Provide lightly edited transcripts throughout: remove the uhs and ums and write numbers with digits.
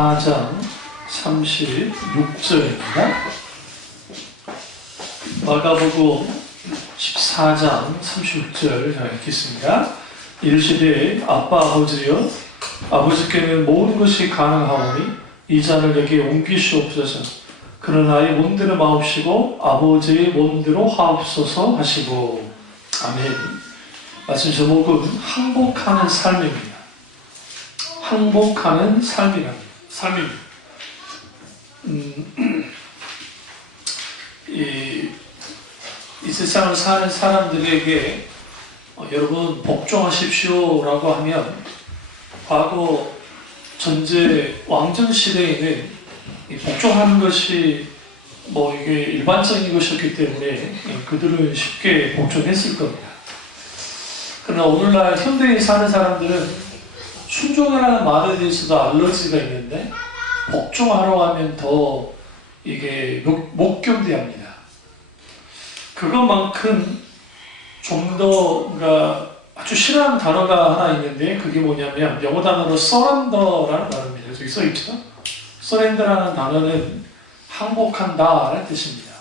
4장 36절입니다. 마가복음 14장 36절 자 읽겠습니다. 이르시되 아빠 아버지여 아버지께는 모든 것이 가능하오니 이 잔을 내게 옮기시옵소서. 그러나 이 몸대로 마옵시고 아버지의 몸대로 하옵소서 하시고. 아멘. 말씀 제목은 항복하는 삶입니다. 항복하는 삶입니다. 이 세상을 사는 사람들에게 여러분 복종하십시오 라고 하면 과거 전제 왕정 시대에는 복종하는 것이 이게 일반적인 것이었기 때문에 그들은 쉽게 복종했을 겁니다. 그러나 오늘날 현대에 사는 사람들은 순종이라는 말에 대해서도 알러지가 있는데 복종하라고 하면 더 이게 못 견뎌합니다. 그것만큼 좀 더 아주 싫어하는 단어가 하나 있는데 그게 뭐냐면 영어 단어로 surrender라는 단어입니다. 여기 써있죠? surrender라는 단어는 항복한다 라는 뜻입니다.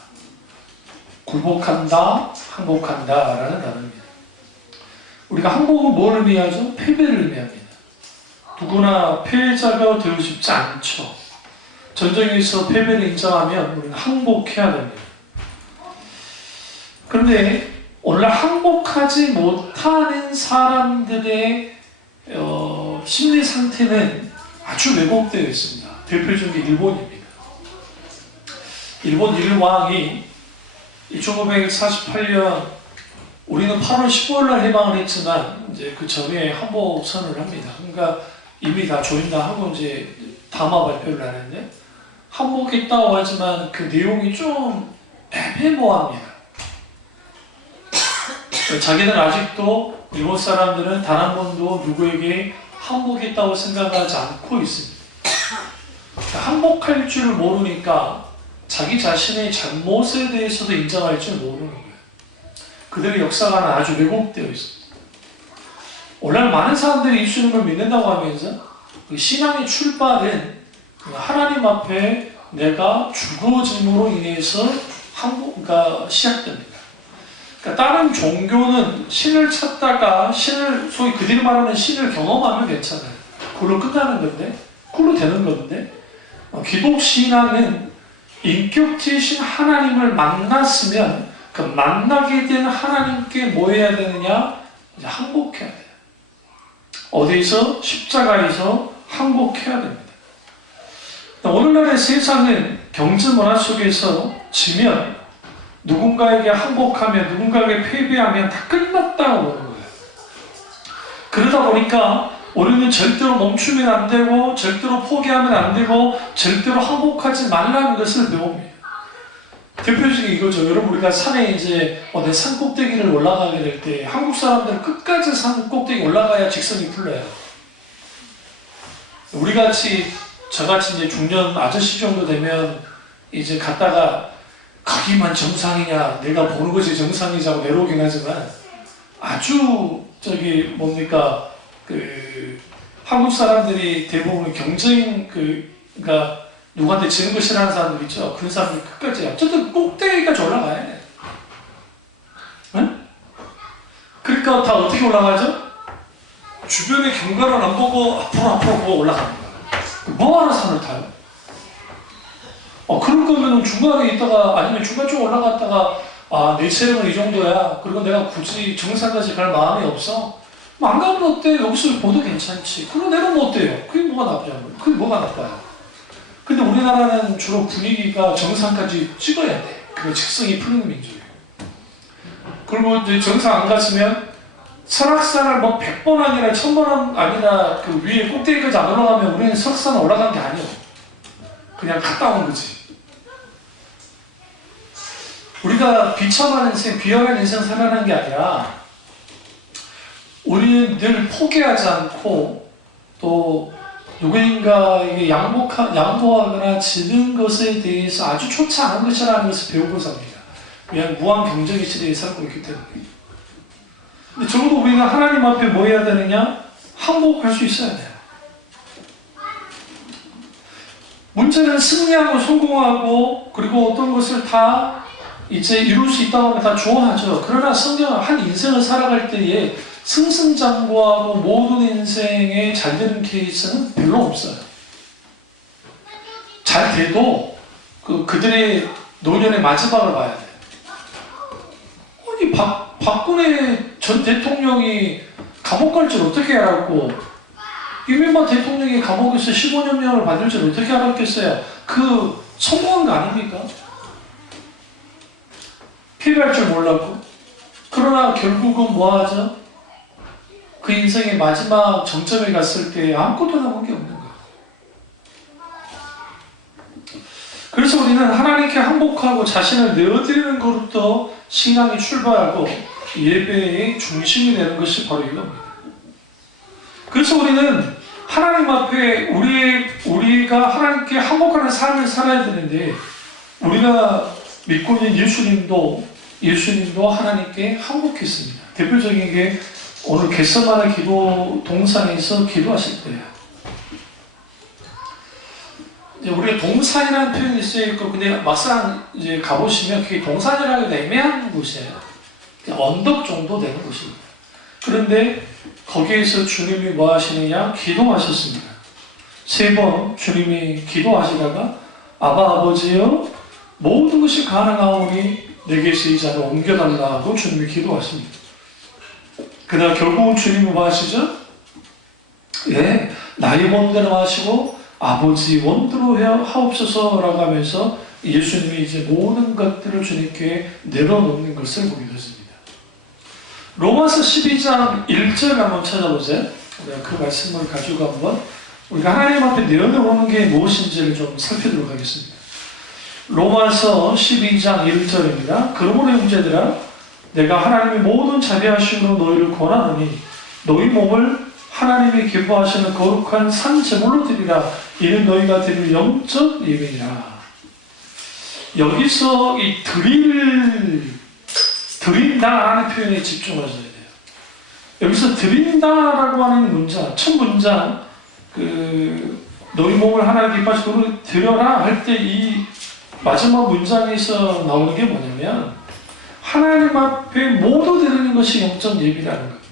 굴복한다, 항복한다 라는 단어입니다. 우리가 항복은 뭘 의미하죠? 패배를 의미합니다. 누구나 패자가 되고 싶지 않죠. 전쟁에서 패배를 인정하면 우리는 항복해야 됩니다. 그런데 오늘 항복하지 못하는 사람들의 심리 상태는 아주 왜곡되어 있습니다. 대표적인 게 일본입니다. 일본 일왕이 1948년 우리는 8월 15일 날 해방을 했지만 이제 그 전에 항복 선언을 합니다. 그러니까 이미 다 조인다 하고 이제 담화 발표를 하는데 항복했다고 하지만 그 내용이 좀 애매모호합니다. 자기는 아직도 일본 사람들은 단 한 번도 누구에게 항복했다고 생각하지 않고 있습니다. 항복할 줄을 모르니까 자기 자신의 잘못에 대해서도 인정할 줄 모르는 거예요. 그들의 역사가 아주 왜곡되어 있습니다. 오늘날 많은 사람들이 예수님을 믿는다고 하면서 신앙의 출발은 하나님 앞에 내가 죽어짐으로 인해서 시작됩니다. 그러니까 다른 종교는 신을 찾다가 소위 그들이 말하는 신을 경험하면 괜찮아요. 그걸로 끝나는 건데, 그걸로 되는 건데, 기독 신앙은 인격체이신 하나님을 만났으면 그 만나게 된 하나님께 뭐 해야 되느냐? 이제 항복해야 돼요. 어디서? 십자가에서 항복해야 됩니다. 오늘날의 세상은 경제 문화 속에서 지면 누군가에게 항복하면 누군가에게 패배하면 다 끝났다고 보는 거예요. 그러다 보니까 우리는 절대로 멈추면 안 되고 절대로 포기하면 안 되고 절대로 항복하지 말라는 것을 배웁니다. 대표적인 이거죠. 여러분 우리가 산에 이제 내 산 꼭대기를 올라가게 될 때 한국 사람들은 끝까지 산 꼭대기 올라가야 직성이 풀려요. 우리같이 저같이 이제 중년 아저씨 정도 되면 이제 갔다가 거기만 정상이냐 내가 보는 것이 정상이자고 내려오긴 하지만 아주 한국 사람들이 대부분 경쟁 그러니까 누구한테 지는 거 싫어하는 사람들 있죠? 그런 사람들 끝까지 어쨌든 꼭대기까지 올라가야 돼. 응? 그러니까 다 어떻게 올라가죠? 주변의 경관을 안 보고 앞으로 보고 올라갑니다. 뭐하러 산을 타요? 그럴 거면 중간에 있다가 아니면 중간 쪽 올라갔다가 내 체력은 이 정도야. 그리고 내가 굳이 정상까지 갈 마음이 없어. 안 가면 어때? 여기서 보도 괜찮지. 그리고 내려오면 어때요? 그게 뭐가 나쁘냐고요. 그게 뭐가 나빠요? 근데 우리나라는 주로 분위기가 정상까지 찍어야 돼. 그게 직성이 풀리는 민족이에요. 그리고 이제 정상 안 갔으면 설악산을 100번 아니라 1000번 아니라 그 위에 꼭대기까지 안 올라가면 우리는 설악산 올라간 게 아니에요. 그냥 갔다 온 거지. 우리가 비참한 인생, 비열한 인생 살아가는 게 아니라 우리는 늘 포기하지 않고 또 누구인가에게 양보하거나 지는 것에 대해서 아주 좋지 않은 것이라는 것을 배우고자 합니다. 왜냐하면 무한 경쟁의 시대에 살고 있기 때문에. 근데 적어도 우리가 하나님 앞에 뭐 해야 되느냐? 항복할 수 있어야 돼요. 문제는 승리하고 성공하고 그리고 어떤 것을 다 이제 이룰 수 있다고 하면 다 좋아하죠. 그러나 성경은 한 인생을 살아갈 때에 승승장구하고 모든 인생에 잘 되는 케이스는 별로 없어요. 잘 돼도 그들의 노년의 마지막을 봐야 돼요. 아니 박근혜 전 대통령이 감옥 갈 줄 어떻게 알았고 이명박 대통령이 감옥에서 15년형을 받을 줄 어떻게 알았겠어요? 그 성공한 거 아닙니까? 피해갈 줄 몰랐고 그러나 결국은 뭐하죠? 그 인생의 마지막 정점에 갔을 때 아무것도 남은 게 없는 거예요. 그래서 우리는 하나님께 항복하고 자신을 내어드리는 것부터 신앙이 출발하고 예배의 중심이 되는 것이 바로 이겁니다. 그래서 우리는 하나님 앞에 우리가 하나님께 항복하는 삶을 살아야 되는데 우리가 믿고 있는 예수님도 하나님께 항복했습니다. 대표적인 게 오늘 겟세마네 기도 동산에서 기도하실 때예요. 우리가 동산이라는 표현이 쓰여있고 근데 막상 이제 가보시면 그게 동산이라기도 애매한 곳이에요. 언덕 정도 되는 곳입니다. 그런데 거기에서 주님이 뭐 하시느냐? 기도하셨습니다. 3번 주님이 기도하시다가 아바 아버지여 모든 것이 가능하오니 내게서 이 잔을 옮겨달라 하고 주님이 기도하십니다. 그러나 결국은 주님이 뭐 하시죠? 예, 나의 원대로 하시고 아버지 원대로 하옵소서라고 하면서 예수님이 이제 모든 것들을 주님께 내려놓는 것을 보게 되습니다. 로마서 12장 1절 한번 찾아보세요. 우리가 그 말씀을 가지고 한번 우리가 하나님 앞에 내어놓는 게 무엇인지를 좀 살펴보도록 하겠습니다. 로마서 12장 1절입니다. 그러므로 형제들아 내가 하나님의 모든 자비하심으로 너희를 권하노니 너희 몸을 하나님이 기뻐하시는 거룩한 산 제물로 드리라. 이는 너희가 드릴 영적 예배니라. 여기서 이 드린다라는 표현에 집중하셔야 돼요. 여기서 드린다라고 하는 문장, 첫 문장, 너희 몸을 하나님 기뻐하시고 드려라 할 때 이 마지막 문장에서 나오는 게 뭐냐면 하나님 앞에 모두 드리는 것이 영적 예배라는 겁니다.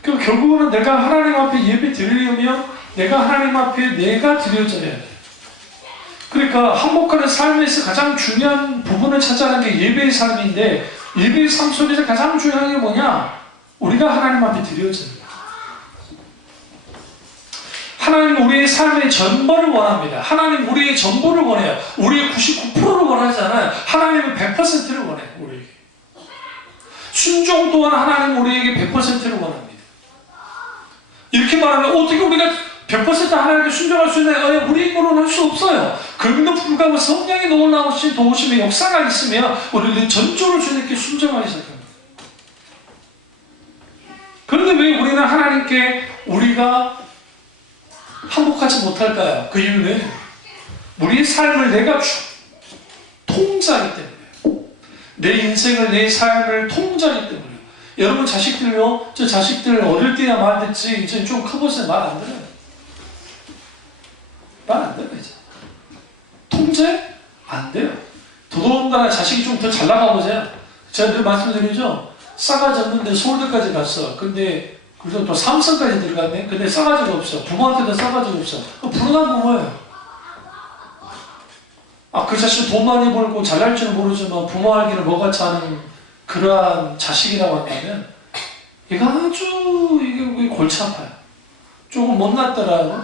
그럼 결국은 내가 하나님 앞에 예배 드리려면 내가 하나님 앞에 내가 드려져야 돼요. 그러니까 항복하는 삶에서 가장 중요한 부분을 찾아가는 게 예배의 삶인데 예배의 삶 속에서 가장 중요한 게 뭐냐? 우리가 하나님 앞에 드려져요. 하나님 우리의 삶의 전부를 원합니다. 하나님 우리의 전부를 원해요. 우리의 99%를 원하지 않아요. 하나님은 100%를 원해요. 우리에게. 순종 또한 하나님 우리에게 100%를 원합니다. 이렇게 말하면 어떻게 우리가 100% 하나님께 순종할 수 있나요? 우리 힘으로는 할 수 없어요. 그럼에도 불구하고 성령이 놀라우신 도우심의 역사가 있으면 우리는 전적으로 주님께 순종하기 시작합니다. 그런데 왜 우리는 하나님께 우리가 항복하지 못할까요? 그 이유는 우리의 삶을 내가 통제하기 때문에 내 인생을 내 삶을 통제하기 때문에 여러분 자식들요, 저 자식들 어릴 때야 말 듣지 이제 좀 커보세요. 말 안 들어요. 말 안 들어요. 이제 통제? 안 돼요. 더더군다나 자식이 좀 더 잘 나가보세요. 제가 늘 말씀드리죠. 싸가지 없는데 서울대까지 갔어. 근데 그래서 또 삼성까지 들어갔네. 근데 싸가지가 없어. 부모한테도 싸가지가 없어. 불운한 부모예요. 그 자식 돈 많이 벌고 잘날 줄은 모르지만 부모 알기를 뭐같이 하는 그러한 자식이라고 한다면 이거 아주 이게 골치 아파요. 조금 못났더라도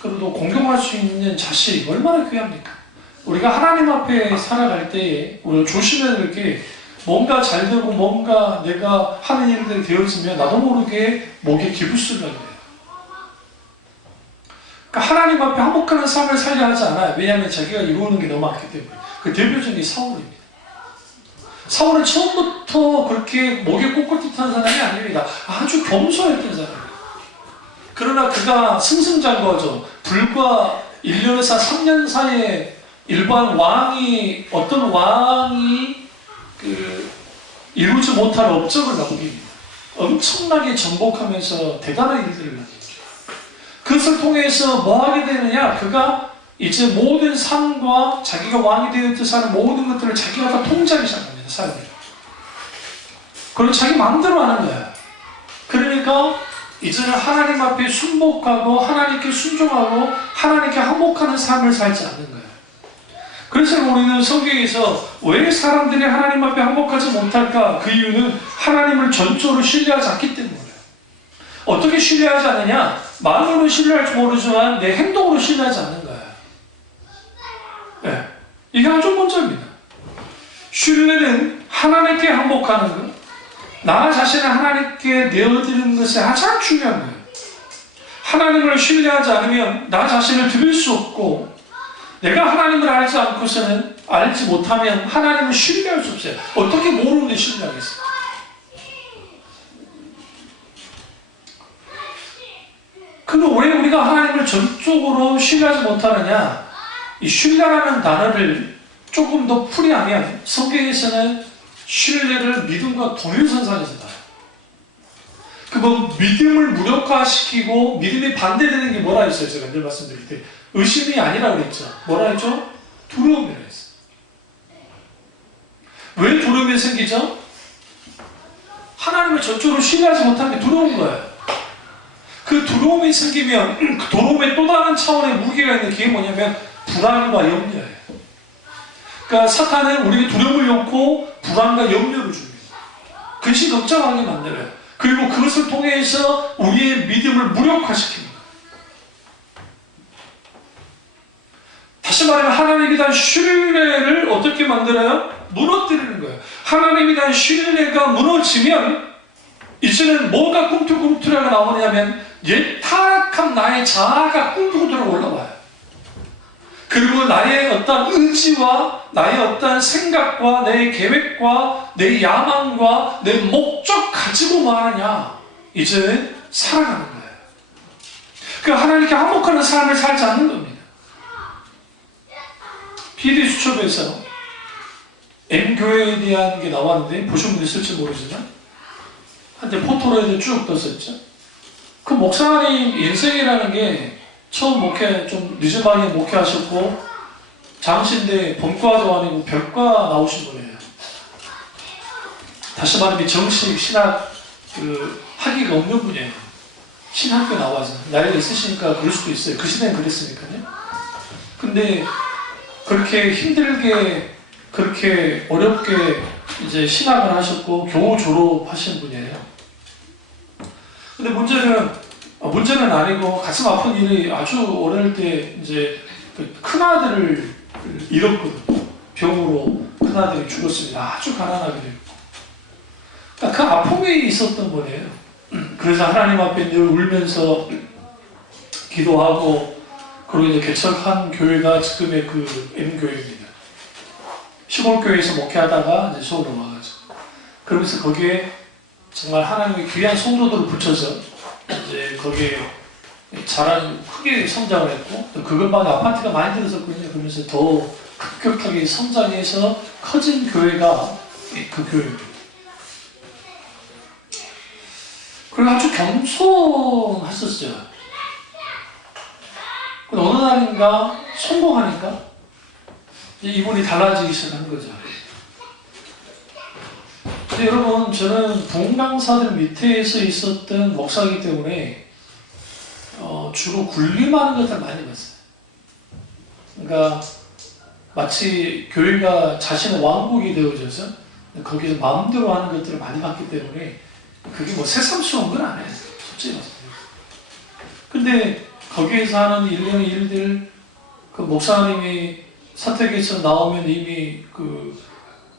그래도 공경할 수 있는 자식 얼마나 귀합니까? 우리가 하나님 앞에 살아갈 때에 우리가 조심해야 될 게 뭔가 잘 되고 뭔가 내가 하는 일들이 되어지면 나도 모르게 목에 기부스러워야 돼요. 그러니까 하나님 앞에 항복하는 삶을 살려 하지 않아요. 왜냐하면 자기가 이루는 게 너무 많기 때문에. 그 대표적인 사울입니다. 사울은 처음부터 그렇게 목에 꼿꼿한 사람이 아닙니다. 아주 겸손했던 사람이에요. 그러나 그가 승승장구하죠. 불과 1년에서 3년 사이에 일반 어떤 왕이 이루지 못할 업적을 남깁니다. 엄청나게 정복하면서 대단한 일들을 남깁니다. 그 그것을 통해서 뭐 하게 되느냐? 그가 이제 모든 삶과 자기가 왕이 되어 사는 모든 것들을 자기가 다 통제하기 시작합니다. 삶을. 그리고 자기 마음대로 하는 거야. 그러니까 이제는 하나님 앞에 순복하고 하나님께 순종하고 하나님께 항복하는 삶을 살지 않는 거예요. 그래서 우리는 성경에서 왜 사람들이 하나님 앞에 항복하지 못할까? 그 이유는 하나님을 전적으로 신뢰하지 않기 때문이에요. 어떻게 신뢰하지 않느냐? 마음으로 신뢰할지 모르지만 내 행동으로 신뢰하지 않는 거예요. 네. 이게 아주 먼저입니다. 신뢰는 하나님께 항복하는 것, 나 자신을 하나님께 내어드리는 것이 가장 중요한 거예요. 하나님을 신뢰하지 않으면 나 자신을 드릴 수 없고, 내가 하나님을 알지 못하면 하나님을 신뢰할 수 없어요. 어떻게 모르는데 신뢰하겠어요? 그럼 왜 우리가 하나님을 전적으로 신뢰하지 못하느냐? 이 신뢰라는 단어를 조금 더 풀이하면 성경에서는 신뢰를 믿음과 동일선상에서 봐요. 믿음을 무력화시키고 믿음이 반대되는 게 뭐라 했어요? 제가 늘 말씀드릴 때 의심이 아니라 그랬죠. 뭐라 했죠? 두려움이라 했어요. 왜 두려움이 생기죠? 하나님을 전적으로 신뢰하지 못하는 게 두려운 거예요. 그 두려움이 생기면 그 두려움의 또 다른 차원의 무게가 있는 게 뭐냐면 불안과 염려예요. 그러니까 사탄은 우리에게 두려움을 넣고 불안과 염려를 줍니다. 근심 걱정하게 만들어요. 그리고 그것을 통해서 우리의 믿음을 무력화시킵니다. 다시 말하면 하나님에 대한 신뢰를 어떻게 만들어요? 무너뜨리는 거예요. 하나님에 대한 신뢰가 무너지면 이제는 뭐가 꿈틀꿈틀하게 나오냐면 옛 타락한 나의 자아가 꿈틀꿈틀하게 올라와요. 그리고 나의 어떤 의지와 나의 어떤 생각과 내 계획과 내 야망과 내 목적 가지고 뭐 하느냐? 이제 살아가는 거예요. 그 하나님께 항복하는 삶을 살지 않는 겁니다. PD수첩에서 M교회에 대한 게 나왔는데 보신 분들 있을지 모르지만 한때 포토로에도 쭉 떴었죠. 그 목사님 인생이라는 게 처음 좀 늦은 방에 목회하셨고 장신대 본과도 아니고 별과 나오신 분이에요. 다시 말하면 정식 신학 학위가 없는 분이에요. 신학교 나와서 나이가 있으시니까 그럴 수도 있어요. 그 시대는 그랬으니까요. 근데 그렇게 힘들게 그렇게 어렵게 이제 신학을 하셨고 겨우 졸업하신 분이에요. 근데 문제는 아니고 가슴 아픈 일이 아주 어릴 때 이제 큰 아들을 잃었거든요. 병으로 큰 아들이 죽었습니다. 아주 가난하게 됐고. 그러니까 그 아픔이 있었던 거예요. 그래서 하나님 앞에 늘 울면서 기도하고 그리고 이제 개척한 교회가 지금의 그 M교회입니다. 시골교회에서 목회하다가 이제 서울로 와가지고 그러면서 거기에 정말 하나님의 귀한 성도들을 붙여서 이제 거기에 크게 성장을 했고 또 그것만에 아파트가 많이 들었었거든요. 그러면서 더 급격하게 성장해서 커진 교회가 그 교회입니다. 그리고 아주 겸손했었어요. 근데 어느 날인가 성공하니까 이분이 달라지기 시작한 거죠. 근데 여러분, 저는 부흥강사들 밑에서 있었던 목사이기 때문에 주로 군림하는 것을 많이 봤어요. 그러니까 마치 교회가 자신의 왕국이 되어져서 거기서 마음대로 하는 것들을 많이 봤기 때문에 그게 뭐 새삼스러운 건 아니에요. 솔직히 말씀드려요. 근데 거기에서 하는 일련의 일들, 그 목사님이 사택에서 나오면 이미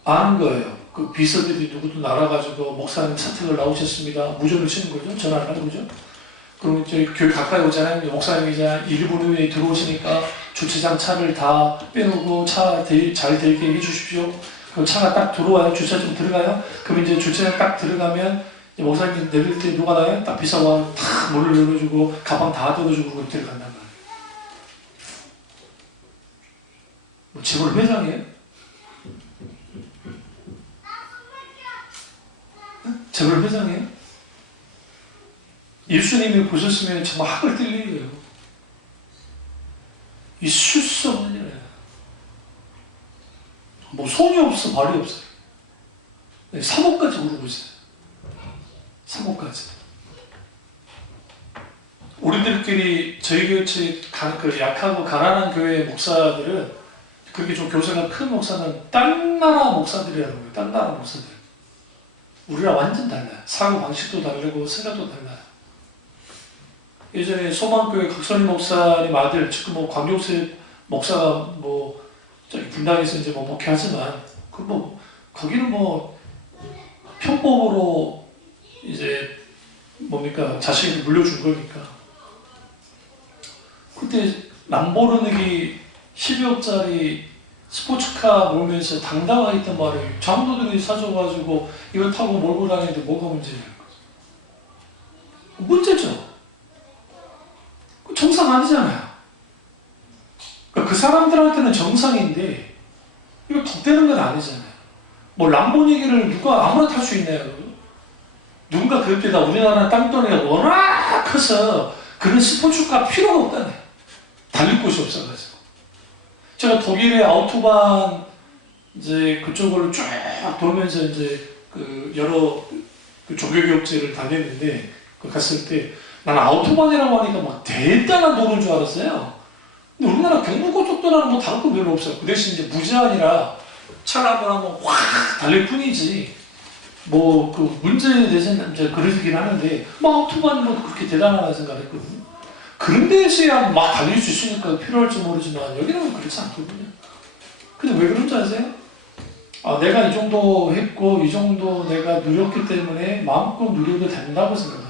아는 거예요. 그 비서들이 누구도 날아가지고 목사님 사택을 나오셨습니다. 무전을 치는 거죠. 전화를 하는 거죠. 그러면 저희 교회 가까이 오잖아요. 목사님이 이제 1분 후에 들어오시니까 주차장 차를 다 빼놓고 차 잘 대게 해주십시오. 그 차가 딱 들어와요. 주차장 들어가요. 그럼 이제 주차장 딱 들어가면 목사님 내릴 때 누가 나요? 딱 비서가 탁 문을 열어주고 가방 다 들어주고 그렇게 들어간단 말이에요. 뭐 재벌 회장이에요? 재벌 회장이에요? 예수님이 보셨으면 정말 학을 뜰 일이에요. 있을 수 없는 일이에요. 뭐 손이 없어 발이 없어요. 사모까지 부르고 있어요. 사모까지. 우리들끼리 저희 교회 그 약하고 가난한 교회 목사들은 그렇게 좀 교세가 큰 목사는 딴 나라 목사들이라는 거예요. 딴 나라 목사들. 우리랑 완전 달라요. 사고 방식도 다르고 생각도 달라요. 예전에 소망교회 각선희 목사님 아들, 지금 뭐 광교세 목사가 뭐 저기 분당에서 이제 뭐 목회하지만 그 뭐 거기는 뭐 편법으로 이제 뭡니까 자식을 물려준 거니까. 그때 람보르니기 12억짜리 스포츠카 몰면서 당당하게 했던 말이 장로들이 사줘가지고 이걸 타고 몰고 다니는데 뭐가 문제냐는 거죠. 문제죠. 정상 아니잖아요. 그러니까 그 사람들한테는 정상인데 이거 덧대는 건 아니잖아요. 뭐 람보르니기를 누가 아무나 탈 수 있나요? 누군가 그때다 우리나라 땅덩이가 워낙 커서 그런 스포츠카 필요가 없다네. 달릴 곳이 없어가지고. 제가 독일의 아우토반 이제 그쪽을 쭉 돌면서 이제 그 여러 그 종교교육제를 다녔는데 그 갔을 때 난 아우토반이라고 하니까 막 대단한 도로인 줄 알았어요. 근데 우리나라 경부고속도로는 뭐 다른 거 별로 없어요. 그 대신 이제 무제한이라 차를 한번 하면 확 달릴 뿐이지. 뭐 그 문제에 대해서는 이제 그러긴 하는데 뭐 아우토반이 뭐 그렇게 대단하다 생각했거든요. 그런 데서야 막 달릴 수 있으니까 필요할지 모르지만 여기는 그렇지 않거든요. 근데 왜 그런지 아세요? 아, 내가 이 정도 했고 이 정도 내가 누렸기 때문에 마음껏 누려도 된다고 생각합니다.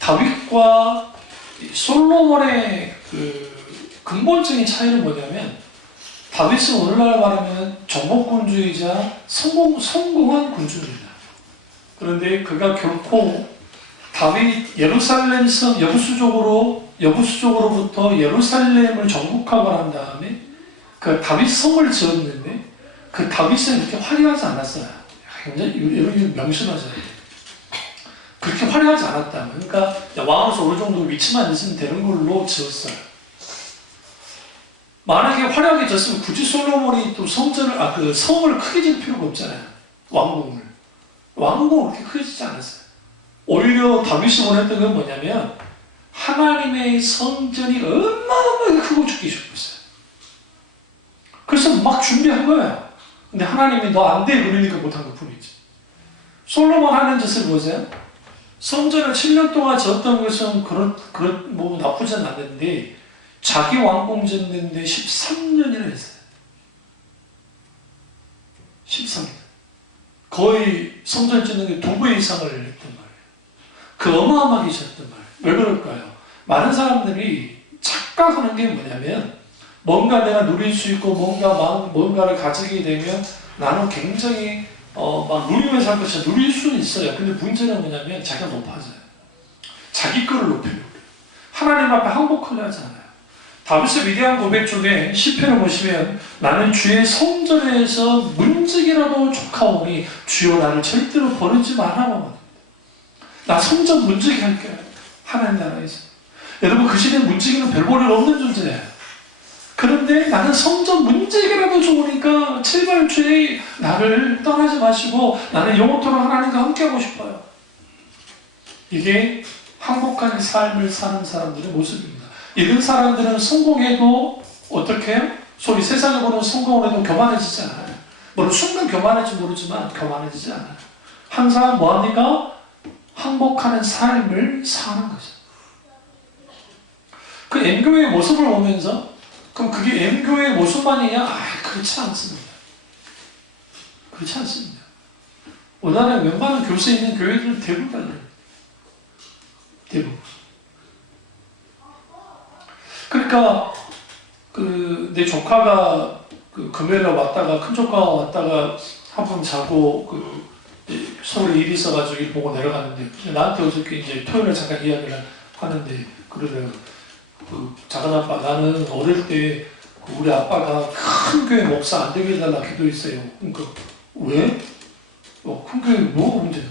다윗과 솔로몬의 그 근본적인 차이는 뭐냐면 다윗은 오늘날 말하면 정복군주이자 성공한 군주입니다. 그런데 그가 결코 다윗 예루살렘 성 여부수족으로부터 예루살렘을 정복하고 난 다음에 그 다윗 성을 지었는데 그 다윗은 그렇게 화려하지 않았어요. 굉장히 여러분이 명심하셔야 그렇게 화려하지 않았다. 그러니까 왕으로서 어느 정도 위치만 있으면 되는 걸로 지었어요. 만약에 화려하게 졌으면 굳이 솔로몬이 또 그 성을 크게 질 필요가 없잖아요. 왕궁을 그렇게 크게 짓지 않았어요. 오히려 다윗이 원했던 건 뭐냐면 하나님의 성전이 어마어마하게 크고 죽기 싶었어요. 그래서 막 준비한 거예요. 근데 하나님이 너 안 돼 그러니까 못한 것 뿐이지. 솔로몬 하는 짓을 보세요. 성전을 7년 동안 지었던 것은 뭐 나쁘진 않는데 자기 왕궁 짓는데 13년이나 했어요. 13년. 거의 성전 짓는 게 2배 이상을 했던 말이에요. 그 어마어마하게 지었던 말이에요. 왜 그럴까요? 많은 사람들이 착각하는 게 뭐냐면 뭔가 내가 누릴 수 있고 뭔가를 가지게 되면 나는 굉장히 막 누리면서 할 것이 누릴 수는 있어요. 근데 문제는 뭐냐면 자기가 높아져요. 자기 거를 높이려고 해요. 하나님 앞에 항복하려 하지 않아요. 다윗의 위대한 고백 중에 시편을 보시면 나는 주의 성전에서 문지기라도 족하오니 주여 나를 절대로 버리지 말아라. 나 성전 문지기 할게요. 하나님 나라에서. 여러분 그 시대에 문지기는 별 볼일 없는 존재예요. 그런데 나는 성전 문지기라도 좋으니까 제발 주의 나를 떠나지 마시고 나는 영원토록 하나님과 함께하고 싶어요. 이게 항복한 삶을 사는 사람들의 모습입니다. 이런 사람들은 성공해도 어떻게 해요? 소위 세상에 보는 성공을 해도 교만해지지 않아요. 물론 순간 교만할지 모르지만 교만해지지 않아요. 항상 뭐합니까? 항복하는 삶을 사는 거죠. 그 M교회의 모습을 보면서 그럼 그게 M교회의 모습만이냐? 그렇지 않습니다. 그렇지 않습니다. 우리나라에 웬만한 교세 있는 교회들은 대부분 달라요. 대부분. 그러니까 내 조카가 금요일에 왔다가 큰 조카가 왔다가 한 번 자고 서울에 일이 있어가지고 일 보고 내려갔는데 나한테 어저께 이제 토요일에 잠깐 이야기를 하는데 그러더라고요. 작은 아빠 나는 어릴 때 우리 아빠가 큰 교회 목사 안 되게 해달라 기도했어요. 그러니까 왜? 큰 교회 뭐가 문제야?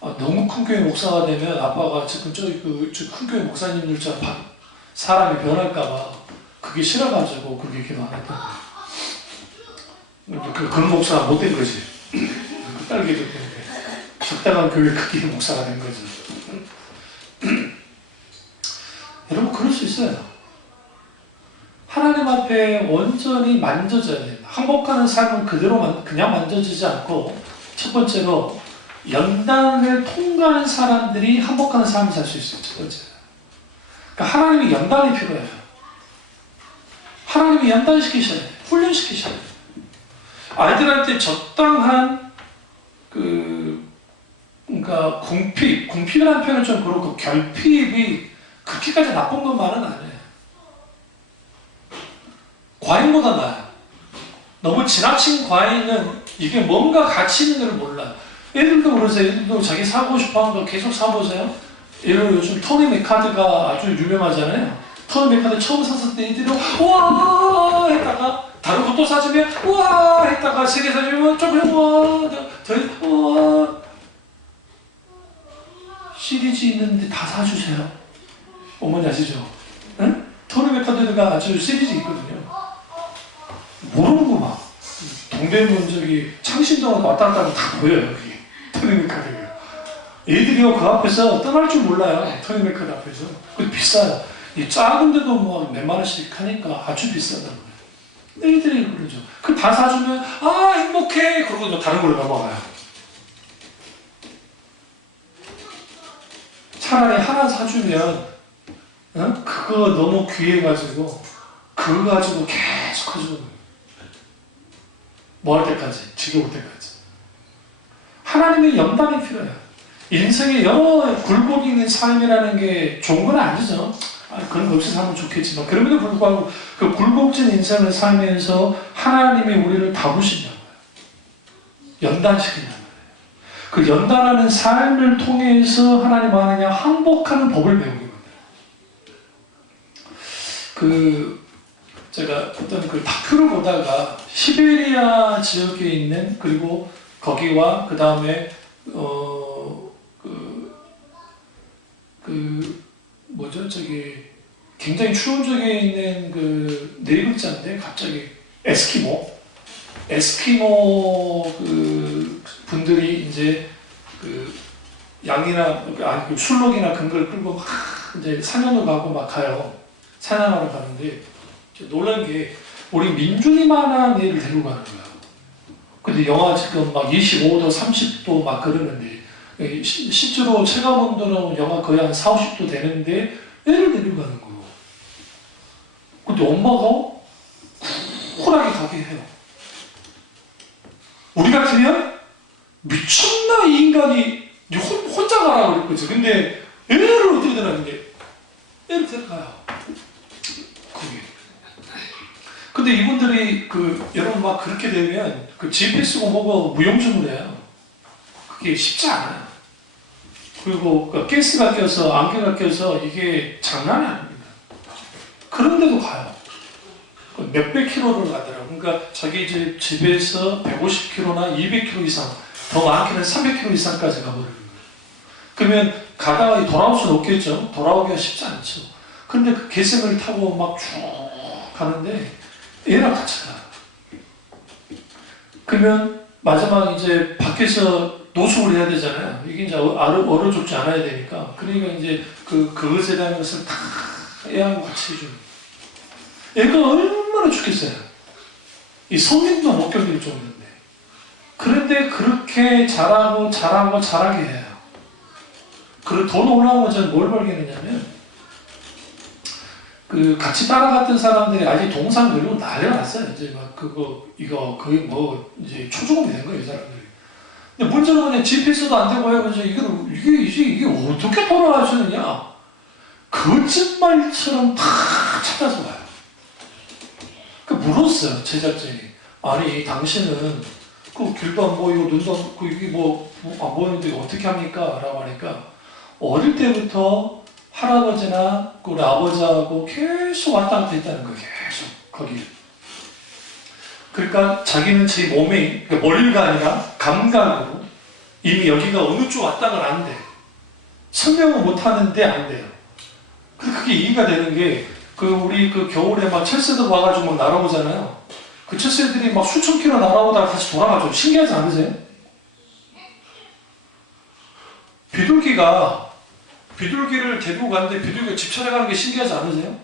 너무 큰 교회 목사가 되면 아빠가 지금 큰 교회 목사님들처럼 사람이 변할까봐 그게 싫어가지고 그게 기도 안 했던 거예요. 그런 목사가 못된 거지. 그 딸기도 때문에 적당한 교회 크기의 목사가 된 거지. 여러분 그럴 수 있어요. 하나님 앞에 온전히 만져져야 돼요. 항복하는 삶은 그대로 그냥 만져지지 않고, 첫 번째로 연단을 통과하는 사람들이 항복하는 삶을 살 수 있어요. 첫 번째. 그러니까 하나님이 연단이 필요해요. 하나님이 연단시키셔야 돼요. 훈련시키셔야 돼요. 아이들한테 적당한 그러니까 궁핍이라는 표현은 좀 그렇고, 결핍이 그렇게까지 나쁜 것만은 아니에요. 과잉보다 나아요. 너무 지나친 과잉은 이게 뭔가 가치 있는 걸 몰라요. 애들도 그러세요. 애들도 자기 사고 싶어 하는 거 계속 사보세요. 예를 들어 요즘 토니 메카드가 아주 유명하잖아요. 토니 메카드 처음 샀을 때 애들이 우와 했다가 다른 것도 사주면 우와 했다가 세 개 사주면 조금 우와 더 우와. 시리즈 있는데 다 사주세요. 어머니 아시죠? 응? 토니 메카드가 아주 시리즈 있거든요. 모르는구만. 동대문 저기 창신동에 왔다 갔다 하면 다 보여요. 여기 토니 메카드가. 애들이요 그 앞에서 떠날 줄 몰라요. 토니 메카드 앞에서. 근데 비싸요. 이 작은데도 뭐 몇만 원씩 하니까 아주 비싸다는 거예요. 애들이 그러죠. 그 다 사주면 아 행복해. 그러고 뭐 다른 걸로 넘어가요. 차라리 하나 사주면 그거 너무 귀해가지고 그거 가지고 계속 가지고 뭐 할 때까지? 지겨울 때까지. 하나님의 연단이 필요해요. 인생에 여러 굴곡이 있는 삶이라는 게 좋은 건 아니죠. 그런 거 없이 살면 좋겠지만, 그럼에도 불구하고 그 굴곡진 인생을 살면서 하나님이 우리를 다루신다는 거예요. 연단시킨다는 거예요. 그 연단하는 삶을 통해서 하나님 하나님 항복하는 법을 배우게 만들어요. 제가 어떤 그 다큐를 보다가 시베리아 지역에 있는, 그리고 거기와 그 다음에 뭐죠? 저기 굉장히 추운 지역에 있는 그 네 글자인데 갑자기 에스키모 그 분들이 이제 그 양이나 아니 술록이나 그런 걸 끌고 막 이제 사냥을 가고 막 가요. 사냥하러 가는데 놀란 게 우리 민준이만한 애를 데리고 가는 거야. 근데 영하 지금 막 25도, 30도 막 그러는데 실제로 체감온도는 영하 거의 한 4, 50도 되는데 애를 데리고 가는 거예요. 근데 엄마가 쿨하게 가게 해요. 우리 같으면 미쳤나 이 인간이 혼자 가라고 그럴 거지. 근데 애를 어떻게 데려가는데 애를 데려가요. 그게. 근데 이분들이 여러분 막 그렇게 되면 GPS고 뭐고 무용주물 해요. 그게 쉽지 않아요. 그리고 가스가 껴서 안개가 껴서 이게 장난이 아닙니다. 그런데도 가요. 몇백 킬로를 가더라고요. 그러니까 자기 집에서 150킬로나 200킬로 이상, 더 많게는 300킬로 이상까지 가버리는 거예요. 그러면 가다가 돌아올 수는 없겠죠. 돌아오기가 쉽지 않죠. 근데 그 개색을 타고 막 쭉 가는데 얘랑 같이 가요. 그러면 마지막 이제 밖에서 노숙을 해야 되잖아요. 이게 이제 얼어 죽지 않아야 되니까. 그러니까 이제 그것에 대한 것을 다 애하고 같이 해줘요. 애가 얼마나 죽겠어요. 이 성인도 못 견딜 정도인데. 그런데 그렇게 잘하게 해요. 그리고 더 놀라운 건 저는 뭘 발견했냐면, 같이 따라갔던 사람들이 아직 동상 걸리고 난리가 났어요. 이제 막 거의 뭐, 이제 초조금이 된 거예요, 이 사람들이. 근데 문제는 그냥 GPS도 안 되고 해가지고 이게 어떻게 돌아가시느냐. 거짓말처럼 다 찾아서 와요. 물었어요, 제작진이. 아니, 당신은 길도 안 보이고 눈도 이게 뭐 안 보이는데 어떻게 합니까? 라고 하니까 어릴 때부터 할아버지나 우리 아버지하고 계속 왔다 갔다 했다는 거예요. 계속 거기. 그러니까 자기는 제 몸이, 그러니까 머리가 아니라 감각으로 이미 여기가 어느 쪽 왔다가 안 돼. 설명은 못 하는데 안 돼요. 그게 그게 이해가 되는 게, 우리 겨울에 막 철새도 와가지고 막 날아오잖아요. 그 철새들이 막 수천 킬로 날아오다가 다시 돌아가죠. 신기하지 않으세요? 비둘기를 데리고 가는데 비둘기가 집 찾아가는 게 신기하지 않으세요?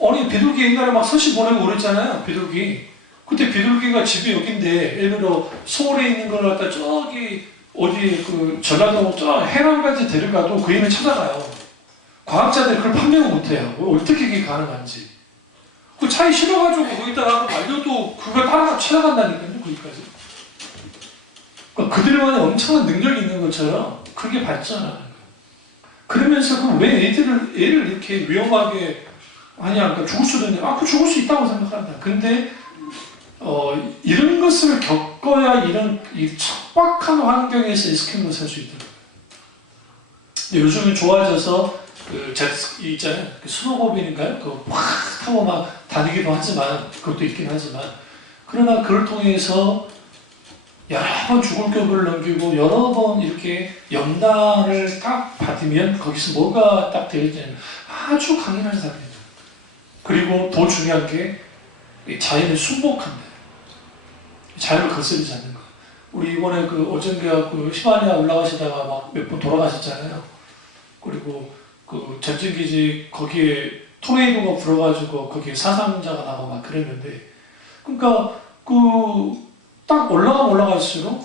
아니, 비둘기 옛날에 막 서시 보내고 그랬잖아요. 비둘기. 그때 비둘기가 집이 여긴데, 예를 들어 서울에 있는 걸 갖다 저기 어디 전라도 저 해남까지 데려가도 그 애는 찾아가요. 과학자들이 그걸 판명을 못해요. 어떻게 그게 가능한지. 그 차에 실어가지고 거기다가 말려도 그걸 따라가 찾아간다니까요. 거기까지. 그러니까 그들만의 엄청난 능력이 있는 것처럼 그게 발전하는 거예요. 그러면서 왜 애를 이렇게 위험하게 하냐. 그러니까 죽을 수도 있는데, 그 죽을 수 있다고 생각한다. 근데 이런 것을 겪어야 이 척박한 환경에서 에스키모를 살 수 있더라고요. 근데 요즘은 좋아져서 제트스키 있잖아요. 스노보빈인가요? 그거 확 타고 막 다니기도 하지만, 그것도 있긴 하지만, 그러나 그걸 통해서 여러 번 죽을 격을 넘기고 여러 번 이렇게 연단을 딱 받으면 거기서 뭐가 딱 되어지냐면 아주 강인한 사람이에요. 그리고 더 중요한 게 자연에 순복한다. 자연을 거스르지 않는 거. 우리 이번에 어젠가 히말라야 올라가시다가 막 몇 번 돌아가셨잖아요. 그리고 전진기지 거기에 토네이도가 불어가지고 거기에 사상자가 나고 막 그랬는데, 그러니까 딱 올라갈수록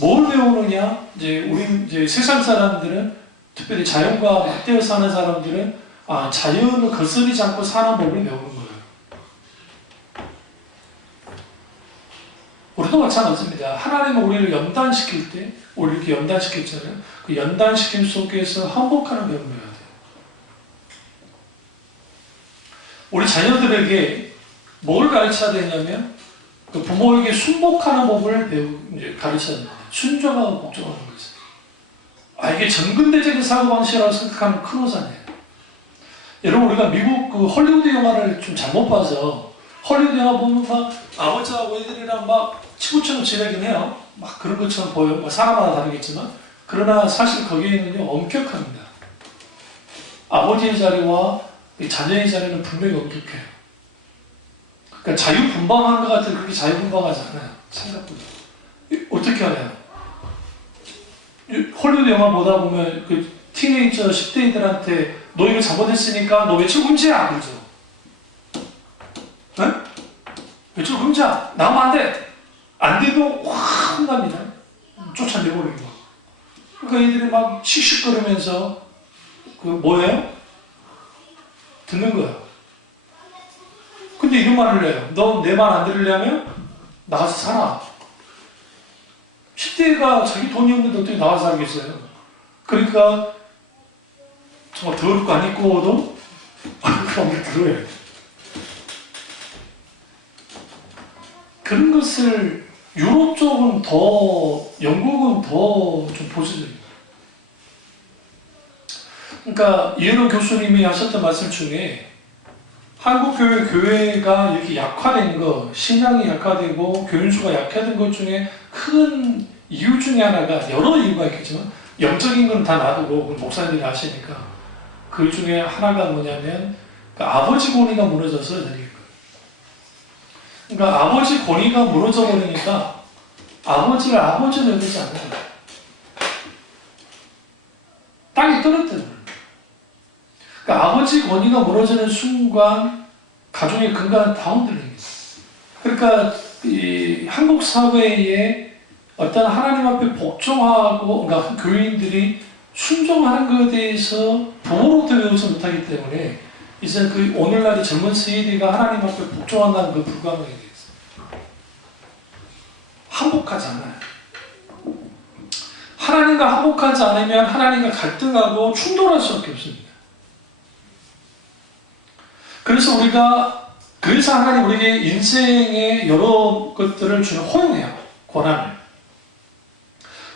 뭘 배우느냐? 우리 세상 사람들은, 특별히 자연과 맞대어 사는 사람들은 자연을 거스르지 않고 사는 법을 배우는 거예요. 우리도 마찬가지입니다. 하나님은 우리를 연단시킬 때, 우리 이렇게 연단시켰잖아요. 그 연단시킴 속에서 항복하는 배움을 해야 돼요. 우리 자녀들에게 뭘 가르쳐야 되냐면, 부모에게 순복하는 법을 가르쳐야 됩니다. 순종하고 복종하는 거죠. 이게 전근대적인 사고방식이라고 생각하면 큰 오산이에요. 여러분, 우리가 미국 헐리우드 영화를 좀 잘못 봐서, 헐리우드 영화 보면 막 아버지하고 애들이랑 막 친구처럼 지내긴 해요. 막 그런 것처럼 보여요. 사람마다 다르겠지만. 그러나 사실 거기에는요, 엄격합니다. 아버지의 자리와 자녀의 자리는 분명히 엄격해요. 그러니까 자유분방한 것 같아도 그렇게 자유분방하지 않아요. 생각보다. 어떻게 하나요? 헐리우드 영화 보다 보면 티네이저 10대들한테 너 이거 잘못했으니까 너 외출 금지야! 그러죠. 네? 외출 금지야! 나오면 안 돼! 안 돼도 확 혼납니다. 쫓아내버리고. 그러니까 애들이 막 씩씩거리면서 뭐예요? 듣는 거예요. 근데 이런 말을 해요. 너 내 말 안 들으려면 나가서 살아. 10대가 자기 돈이 없는데 어떻게 나가서 살겠어요? 그러니까 정말 더럽고 안 입고도 그런 게 들어요. 그런 것을 유럽 쪽은 영국은 더 좀 보수적이에요. 그러니까 이해로 교수님이 하셨던 말씀 중에 한국 교회가 이렇게 약화된 거, 신앙이 약화되고 교인수가 약화된 것 중에 큰 이유 중에 하나가, 여러 이유가 있겠지만 영적인 건 다 놔두고 목사님이 아시니까, 그 중에 하나가 뭐냐면 아버지 권위가 무너져서 생긴 거예요. 그러니까 아버지 권위가 무너져 버리니까 아버지를 아버지로 여기지 않는 거예요. 땅에 떨어뜨려요. 그러니까 아버지 권위가 무너지는 순간 가족의 근간은 다 흔들립니다. 그러니까 이 한국 사회에 어떤 하나님 앞에 복종하고, 그러니까 교인들이 순종하는 것에 대해서 부모로부터 배우지 못하기 때문에 이제 오늘날의 젊은 세대가 하나님 앞에 복종한다는 그 불가능에 대해서 항복하지 않아요. 하나님과 항복하지 않으면 하나님과 갈등하고 충돌할 수밖에 없습니다. 그래서 하나님 우리에게 인생의 여러 것들을 주는 허용해요. 권한을.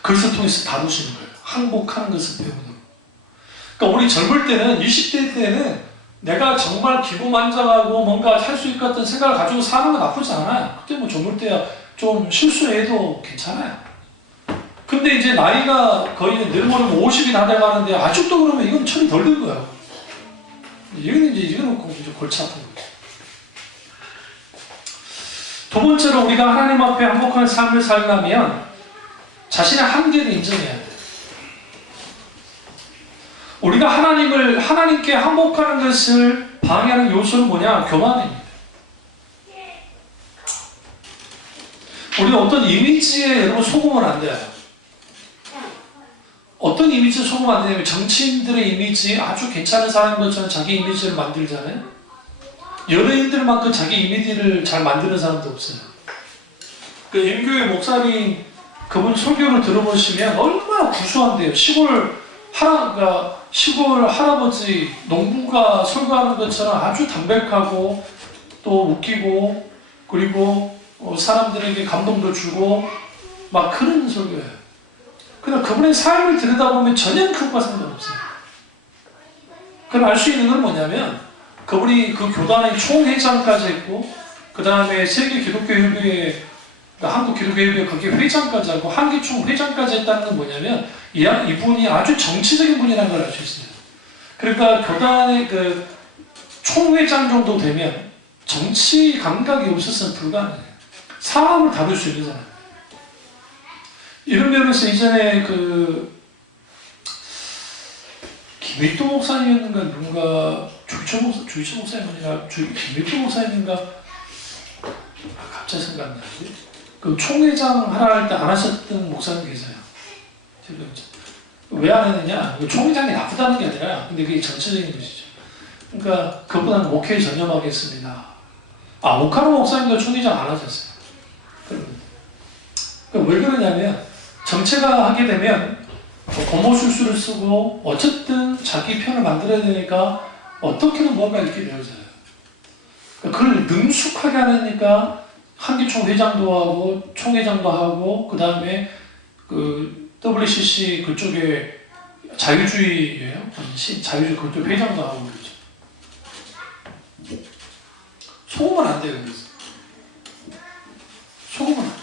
그것을 통해서 다루시는 거예요. 항복하는 것을 배우는 거예요. 그러니까 우리 젊을 때는, 20대 때는 내가 정말 기고만장하고 뭔가 할 수 있을 것 같은 생각을 가지고 사는 건 나쁘지 않아요. 그때 젊을 때야 좀 실수해도 괜찮아요. 근데 이제 나이가 거의 늙어버리면 50이 다 돼가는데 아직도 그러면 이건 철이 덜 든 거예요. 이거는 이제 이거는 이제 골치 아픈 거죠. 두 번째로 우리가 하나님 앞에 행복한 삶을 살려면 자신의 한계를 인정해야 돼요. 우리가 하나님께 항복하는 것을 방해하는 요소는 뭐냐? 교만입니다. 우리는 어떤 이미지에 여러분 속으면 안 돼요. 어떤 이미지에 속으면 안 되냐면 정치인들의 이미지 아주 괜찮은 사람인 것처럼 자기 이미지를 만들잖아요. 연예인들만큼 자기 이미지를 잘 만드는 사람도 없어요. 그 임교회 목사님 그분 설교를 들어보시면 얼마나 구수한데요. 시골 할아버지 농부가 설교하는 것처럼 아주 담백하고 또 웃기고 그리고 사람들에게 감동도 주고 막 그런 설교예요. 그러나 그분의 삶을 들여다보면 전혀 그것과 상관없어요. 그럼 알 수 있는 건 뭐냐면 그분이 그 교단의 총회장까지 했고 그 다음에 세계기독교협의회 한국기독교협의회 거기에 회장까지 하고 한기총 회장까지 했다는 건 뭐냐면 이분이 아주 정치적인 분이라는 걸 알 수 있어요. 그러니까 교단의 그 총회장 정도 되면 정치 감각이 없었으면 불가능해요. 사람을 다룰 수 있는 사람. 이런 면에서 이전에 김일도 목사님인가 누군가 주이초 목사님 아니라 김일도 목사님인가 갑자기 생각 안 나지? 그 총회장 하라 할 때 안 하셨던 목사님 계세요. 왜 안 했느냐? 총회장이 나쁘다는 게 아니라 근데 그게 전체적인 것이죠. 그러니까 그보다는 목회에 전념하겠습니다. 오카노 목사님도 총회장 안 하셨어요. 그러니까 왜 그러냐면 정체가 하게 되면 고모술수를 쓰고 어쨌든 자기 편을 만들어야 되니까 어떻게든 뭔가 이렇게 되어져요. 그걸 능숙하게 하니까 한기총 회장도 하고 총회장도 하고 그 다음에 그 WCC 그쪽에 자유주의예요. 자유주의 그쪽 회장도 하고 그러죠. 속으면 안 돼요. 그래서 속으면 안 돼요.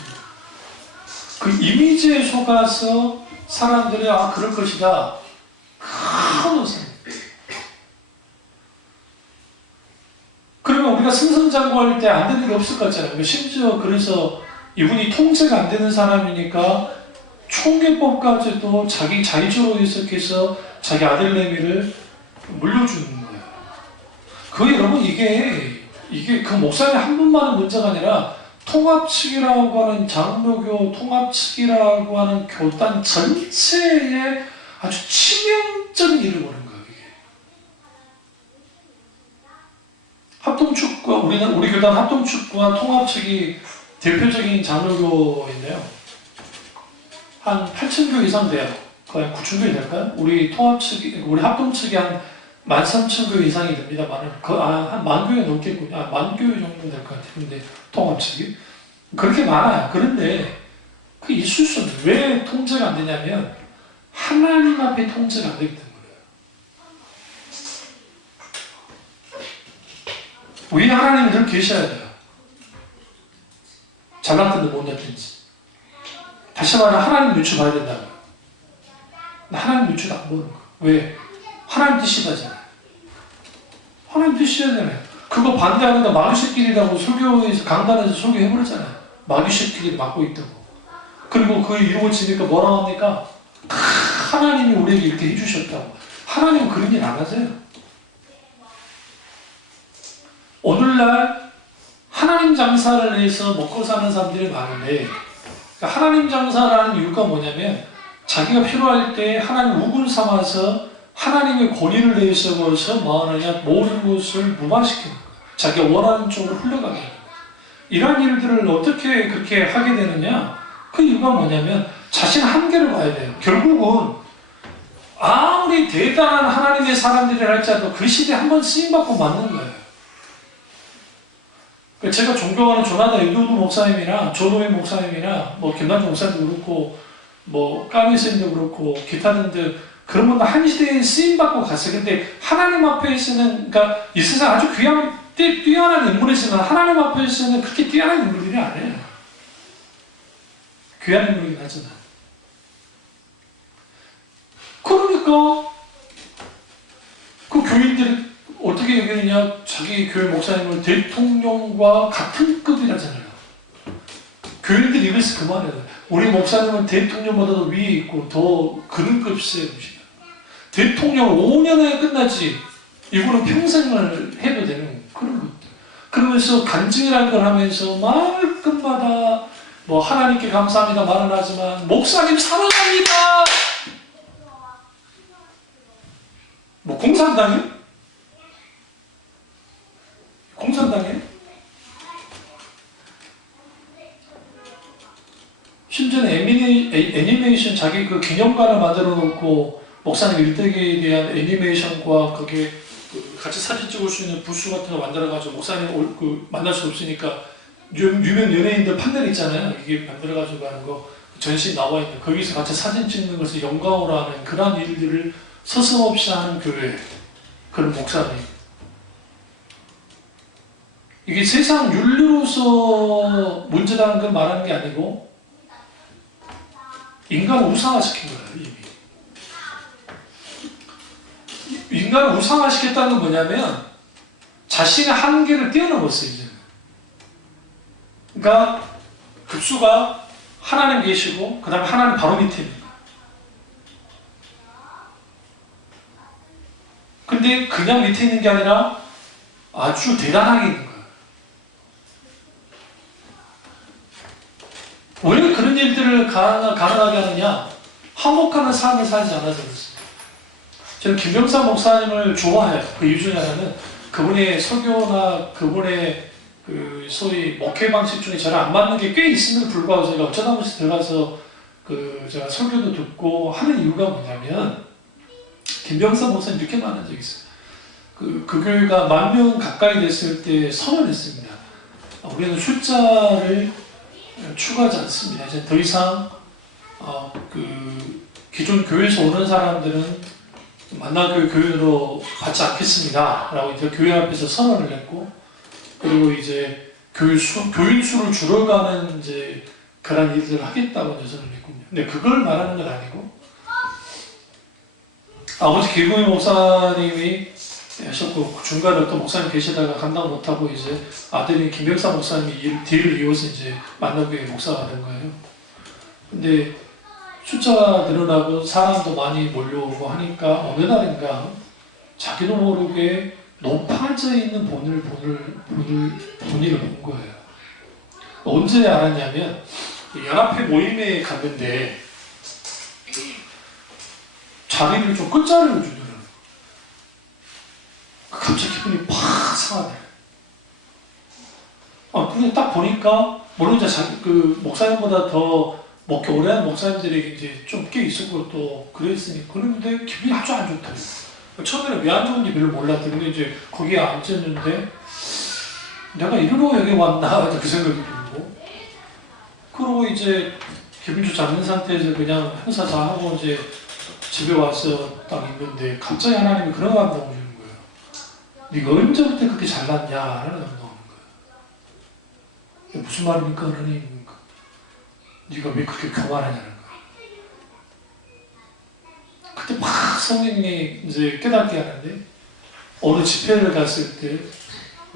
그 이미지에 속아서 사람들이 그럴 것이다. 그러면 그러면 우리가 승승장구할 때 안 되는 게 없을 것 같잖아요. 심지어 그래서 이분이 통제가 안 되는 사람이니까 총회법까지도 자기 자의적으로 해석해서 자기 아들 레미를 물려주는 거예요. 여러분 이게 그 목사님 한 분만의 문제가 아니라 통합 측이라고 하는 장로교 통합 측이라고 하는 교단 전체에 아주 치명적인 일을 보는 거예요. 이게. 합동축구와 우리 교단 합동축구와 통합 측이 대표적인 장로교인데요. 한 8,000교 이상 돼요. 거의 9,000교 될까요? 우리 합동 측이 한 13,000교 이상이 됩니다. 한 10,000교가 넘겠군요. 10,000교 정도 될 것 같아요. 근데 통합 측이. 그렇게 많아요. 그런데 그 있을 수 없는 왜 통제가 안 되냐면 하나님 앞에 통제가 안 되기 때문이에요. 우리 하나님이 늘 계셔야 돼요. 잘났든지 못났든지. 다시 말해 하나님 눈치 봐야 된다고요. 하나님 눈치를 안 보는 거예요. 왜? 하나님 뜻이다잖아요. 하나님 뜻이잖아요. 그거 반대하는데 마귀새끼리라고 설교에서 강단에서 설교해버렸잖아요. 마귀새끼리 맡고 있다고. 그리고 그 이루어지니까 뭐라고 합니까? 하나님이 우리에게 이렇게 해주셨다고. 하나님은 그런 일 안 하세요. 오늘날 하나님 장사를 해서 먹고 사는 사람들이 많은데 그러니까 하나님 장사라는 이유가 뭐냐면 자기가 필요할 때 하나님 우군 삼아서 하나님의 권위를 내세워서 뭐 하느냐 모든 것을 무마시키는 거예요. 자기가 원하는 쪽으로 흘러가게 하는 거예요. 이러한 일들을 어떻게 그렇게 하게 되느냐? 그 이유가 뭐냐면 자신 한계를 봐야 돼요. 결국은 아무리 대단한 하나님의 사람들이 할지라도 그 시대에 한번 쓰임받고 맞는 거예요. 제가 존경하는 조나단 에드워드 목사님이나 조노의 목사님이나 뭐 김남주 목사님도 그렇고 뭐 까미쌤도 그렇고 기타 등등 그런 분들 한 시대에 쓰임받고 갔어요. 근데 하나님 앞에서는 그러니까 이 세상 아주 뛰어난 인물이지만 하나님 앞에서는 그렇게 뛰어난 인물들이 아니에요. 귀한 인물이긴 하지만 그러니까 그 교인들이 어떻게 얘기하느냐, 자기 교회 목사님을 대통령과 같은 급이라잖아요. 교인들이 이래서 그 말이에요. 우리 목사님은 대통령보다도 위에 있고 더 그런 급수의 음식이야. 대통령 5년에 끝나지 이거는 평생을 해도 되는 그런 것들. 그러면서 간증이라는 걸 하면서 말끝마다 뭐 하나님께 감사합니다 말은 하지만 목사님 사랑합니다. 뭐 공산당이요? 공산당이에요? 심지어는 애니메이션 자기 그 기념관을 만들어 놓고 목사님 일대기에 대한 애니메이션과 거기에 같이 사진 찍을 수 있는 부스 같은 거 만들어가지고 목사님 만날 수 없으니까 유명 연예인들 판넬 있잖아요. 이게 만들어가지고 하는 거 전시 나와 있는 거기서 같이 사진 찍는 것을 영광으로 하는 그런 일들을 서슴없이 하는 교회 그런 목사님. 이게 세상 윤리로서 문제라는 걸 말하는 게 아니고 인간을 우상화시킨 거예요. 이미. 인간을 우상화시켰다는 건 뭐냐면 자신의 한계를 뛰어넘었어요. 이제. 그러니까 급수가 하나님 계시고 그 다음에 하나님 바로 밑에 있는 거예요. 근데 그냥 밑에 있는 게 아니라 아주 대단하게 있는 거예요. 왜 그런 일들을 가능하게 하느냐? 화목하는 삶을 살지 않아서 그렇습니다. 저는 김병사 목사님을 좋아해요. 그 이유 중에 하나는 그분의 설교나 그분의 그 소위 목회 방식 중에 저랑 안 맞는 게 꽤 있음에도 불구하고 제가 어쩌다 한 번씩 들어가서 제가 설교도 듣고 하는 이유가 뭐냐면 김병사 목사님 이렇게 말한 적이 있어요. 그 교회가 10,000명 가까이 됐을 때 선언했습니다. 우리는 숫자를 추가하지 않습니다. 이제 더 이상 기존 교회에서 오는 사람들은 만나교회 교인으로 받지 않겠습니다. 라고 이제 교회 앞에서 선언을 했고, 그리고 이제 교인 수를 줄여가는 이제 그런 일들을 하겠다고 이제 선언을 했군요. 근데 그걸 말하는 건 아니고, 아버지 김구희 목사님이 하셨고, 중간에 어떤 목사님 계시다가 감당 못하고 이제 아들인 김병사 목사님이 뒤를 이어서 이제 만나교회 목사가 된 거예요. 근데 숫자가 늘어나고 사람도 많이 몰려오고 하니까 어느 날인가 자기도 모르게 높아져 있는 본인을 본 거예요. 언제 알았냐면 연합회 모임에 갔는데 자기를 좀 끝자리를 주더라고요. 갑자기 기분이 팍 상하네. 근데 딱 보니까 물론 이제 그 목사님보다 더 목회 오래 한 목사님들에게 이제 좀 꽤 있었고 또 그랬으니 그런데 기분이 아주 안 좋더라고요. 처음에는 왜 안 좋은지 별로 몰랐더니 근데 이제 거기에 앉았는데 내가 이러고 여기 왔나 그 생각이 들고 그러고 이제 기분 좋지 않는 상태에서 그냥 행사 다 하고 이제 집에 와서 딱 있는데 갑자기 하나님이 그런 감동을 주는 거예요. 네가 언제부터 그렇게 잘났냐 라는 감동을 하는 거예요. 무슨 말입니까 하나님? 네가 왜 그렇게 교만하냐는 거야. 그때 막 성령이 이제 깨닫게 하는데 어느 집회를 갔을 때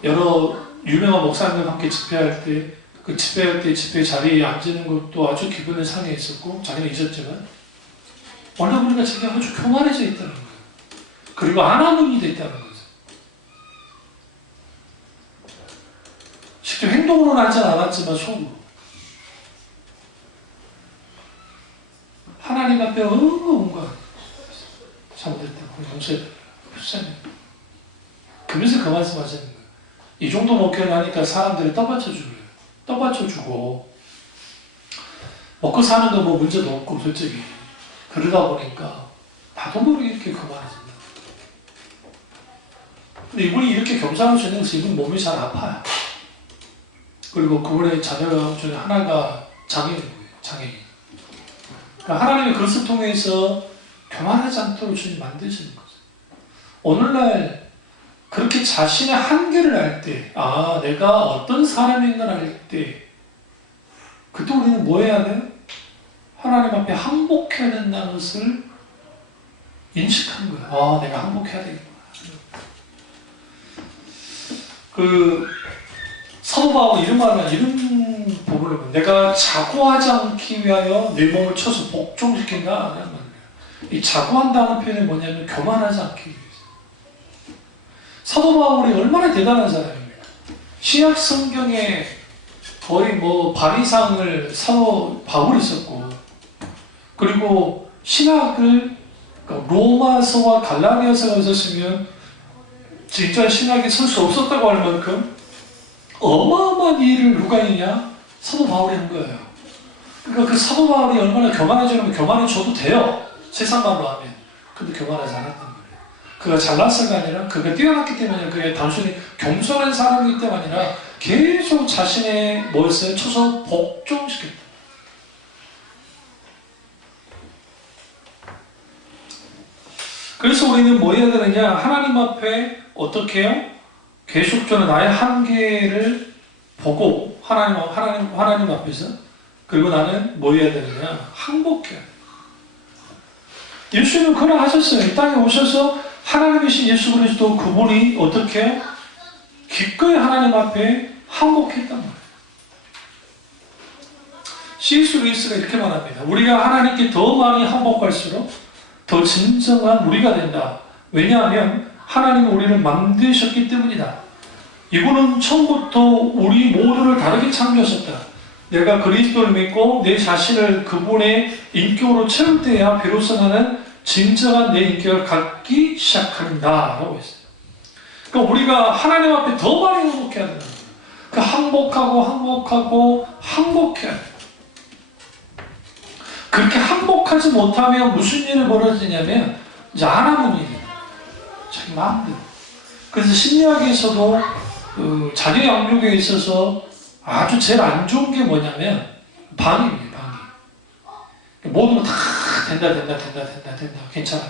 여러 유명한 목사님과 함께 집회할 때 그 집회할 때 집회 자리에 앉는 것도 아주 기분을 상해 있었고 자기는 잊었지만 얼마 보니까 자기가 아주 교만해져 있다는 거예요. 그리고 하나님이 됐다는 거죠. 실제 행동으로는 하지 않았지만 속으로 하나님 앞에 뭔가 잘못했다고 용서해달라고 불쌍해. 그래서 그 말씀 하시는 거예요. 이 정도 목회를 하니까 사람들이 떠받쳐주고 먹고 사는 거 뭐 문제도 없고 솔직히 그러다 보니까 나도 모르게 이렇게 그만해진다. 근데 이분이 이렇게 겸상을 주는 것은 이분 몸이 잘 아파요. 그리고 그분의 자녀 중에 하나가 장애인이고요. 장애인. 그러니까 하나님의 그것을 통해서 교만하지 않도록 주님 만드시는 거죠. 오늘날 그렇게 자신의 한계를 알 때, 내가 어떤 사람인 걸 알 때, 그때 우리는 뭐 해야 돼요? 하나님 앞에 항복해야 된다는 것을 인식하는 거야. 아, 내가 항복해야 되겠구나. 그 사도 바울은 이런 부분을 내가 자고하지 않기 위하여 내 몸을 쳐서 복종시킨다 라는 말이에요. 이 자고한다는 표현이 뭐냐면 교만하지 않기 위해서. 사도 바울이 얼마나 대단한 사람입니까? 신약 성경에 거의 뭐 반 이상을 사도 바울이 썼고, 그리고 신학을 로마서와 갈라디아서가 있었으면 진짜 신학이 설 수 없었다고 할 만큼 어마어마한 일을 누가 했냐? 사도 바울이 한 거예요. 그러니까 그 사도 바울이 얼마나 교만해지면 교만해져도 돼요. 세상 말로 하면. 근데 교만하지 않았단 말이에요. 그가 잘났어가 아니라 그가 뛰어났기 때문에, 그게 단순히 겸손한 사람이기 때문이 아니라 계속 자신의 뭐였어요? 쳐서 복종시켰다. 그래서 우리는 뭐 해야 되느냐? 하나님 앞에 어떻게 해요? 계속적으로 나의 한계를 보고 하나님 앞에서, 그리고 나는 뭐 해야 되느냐? 항복해야 돼. 예수님은 그러나 하셨어요. 이 땅에 오셔서 하나님이신 예수 그리스도 그분이 어떻게 해요? 기꺼이 하나님 앞에 항복했단 말이에요. C.S. 루이스가 이렇게 말합니다. 우리가 하나님께 더 많이 항복할수록 더 진정한 우리가 된다. 왜냐하면 하나님은 우리를 만드셨기 때문이다. 이분은 처음부터 우리 모두를 다르게 창조하셨다. 내가 그리스도를 믿고 내 자신을 그분의 인격으로 채울 때야 비로소 나는 진정한 내 인격을 갖기 시작한다 라고 했어요. 그러니까 우리가 하나님 앞에 더 많이 항복해야 된다. 그 항복해야 돼. 그렇게 항복하지 못하면 무슨 일이 벌어지냐면 이제 안 하는 일이에요. 자기 마음대로. 그래서 심리학에서도 그 자녀 양육에 있어서 아주 제일 안 좋은 게 뭐냐면 방임이에요. 방임. 모든 거 다 된다 괜찮아.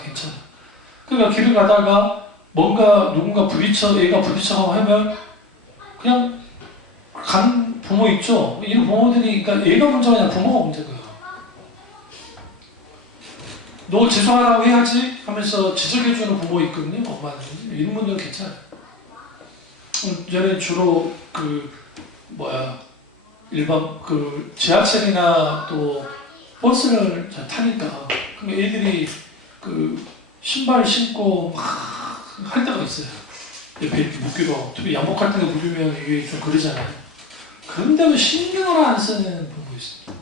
그러니까 길을 가다가 뭔가 누군가 애가 부딪혀가고 하면 그냥 간 부모 있죠. 이런 부모들이, 그러니까 애가 문제가 아니라 부모가 문제고요. 너 죄송하다고 해야지 하면서 지적해주는 부모 있거든요. 엄마는. 이런 분들은 괜찮아요. 저는 주로 일반 지하철이나 또 버스를 잘 타니까 그럼 애들이 신발 신고 막 할 때가 있어요. 옆에 이렇게 묶기도 하고, 특히 양복할 때 묶으면 이게 좀 그러잖아요. 그런데도 신경을 안 쓰는 부모 있어요.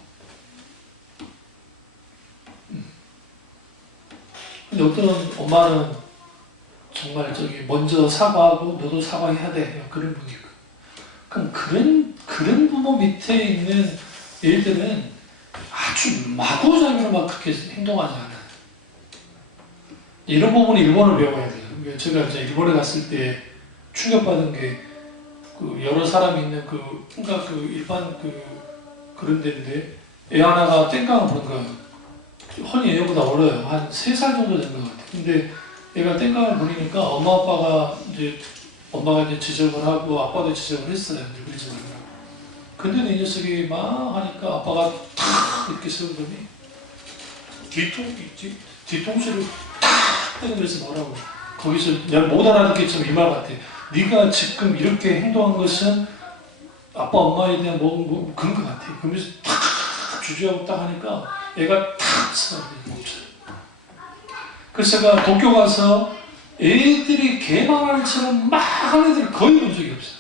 근데 어떤 엄마는 정말 먼저 사과하고 너도 사과해야 돼. 그런 분이고. 그럼 그런 부모 밑에 있는 애들은 아주 마구잡이로 막 그렇게 행동하지 않아요. 이런 부분은 일본을 배워야 돼요. 제가 이제 일본에 갔을 때 충격받은 게 여러 사람이 있는 일반 그런 데인데 애 하나가 땡깡을 부는 거예요. 헌이 애보다 어려요. 한 3살 정도 된 것 같아요. 근데 얘가 땡깡을 부리니까 엄마가 이제 지적을 하고 아빠도 지적을 했어요. 그러지 말라고. 근데 이 녀석이 막 하니까 아빠가 탁 이렇게 세우더니 뒤통수를 탁 때리면서 뭐라고. 거기서 내가 못 알아듣겠지만 이 말 같아. 네가 지금 이렇게 행동한 것은 아빠 엄마에 대한 그런 것 같아. 그러면서 탁 주저하고 딱 하니까 애가 탁 멈춰요. 그래서 제가 도쿄 가서 애들이 개망하는처럼 막 하는 애들을 거의 본 적이 없어요.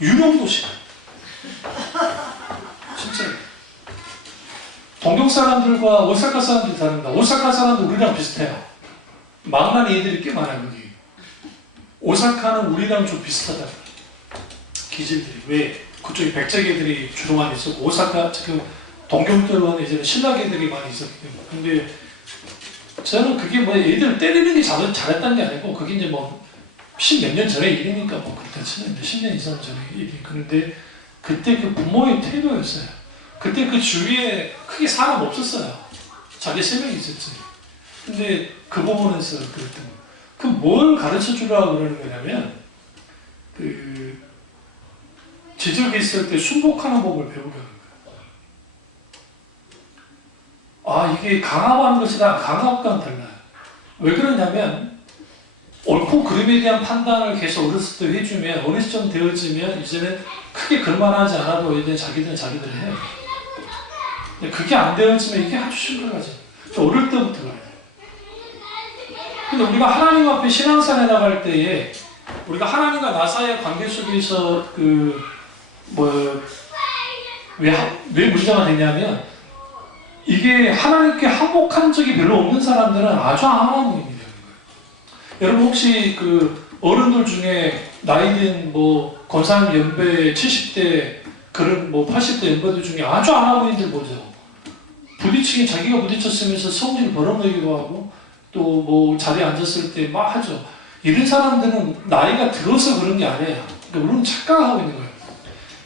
유령도시가. 진짜. 동경 사람들과 오사카 사람들이 다릅니다. 오사카 사람도 우리랑 비슷해요. 망나니 애들이 꽤 많아요. 여기. 오사카는 우리랑 좀 비슷하다. 기질들이. 왜? 그쪽에 백작애들이 주로 많이 있었고, 오사카 지금 동경 쪽은 이제 신라애들이 많이 있었기 때문에. 근데 저는 그게 애들 때리는 게 잘했다는 게 아니고, 그게 이제 10몇 년 전의 일이니까 그렇다 치면 10년 이상 전의 일이. 그런데 그때 그 부모의 태도였어요. 그때 그 주위에 크게 사람 없었어요. 자기 3명이 있었지. 근데 그 부분에서 그랬던 거예요. 뭘 가르쳐 주라고 그러는 거냐면, 지적이 있을 때 순복하는 법을 배우려는 거예요. 이게 강압하는 것이다. 강압과는 달라요. 왜 그러냐면 옳고 그름에 대한 판단을 계속 어렸을 때 해주면 어느 시점 되어지면 이제는 크게 그만하지 않아도 이제 자기들은 자기들을 해요. 근데 그게 안 되어지면 이게 아주 심각하죠. 어릴 때부터 그래요. 근데 우리가 하나님 앞에 신앙생활에 나갈 때에 우리가 하나님과 나 사이의 관계 속에서 왜 문제가 되냐면 이게 하나님께 항복한 적이 별로 없는 사람들은 아주 암한 의미가 되는 거예요. 여러분 혹시 어른들 중에 나이든 권사님 연배 70대 그런 80대 연배들 중에 아주 암한인들 보죠. 부딪히긴 자기가 부딪혔으면서 성질 벌어내기도 하고 또 자리에 앉았을 때 막 하죠. 이런 사람들은 나이가 들어서 그런 게 아니에요. 그러니까 우리는 착각하고 있는 거예요.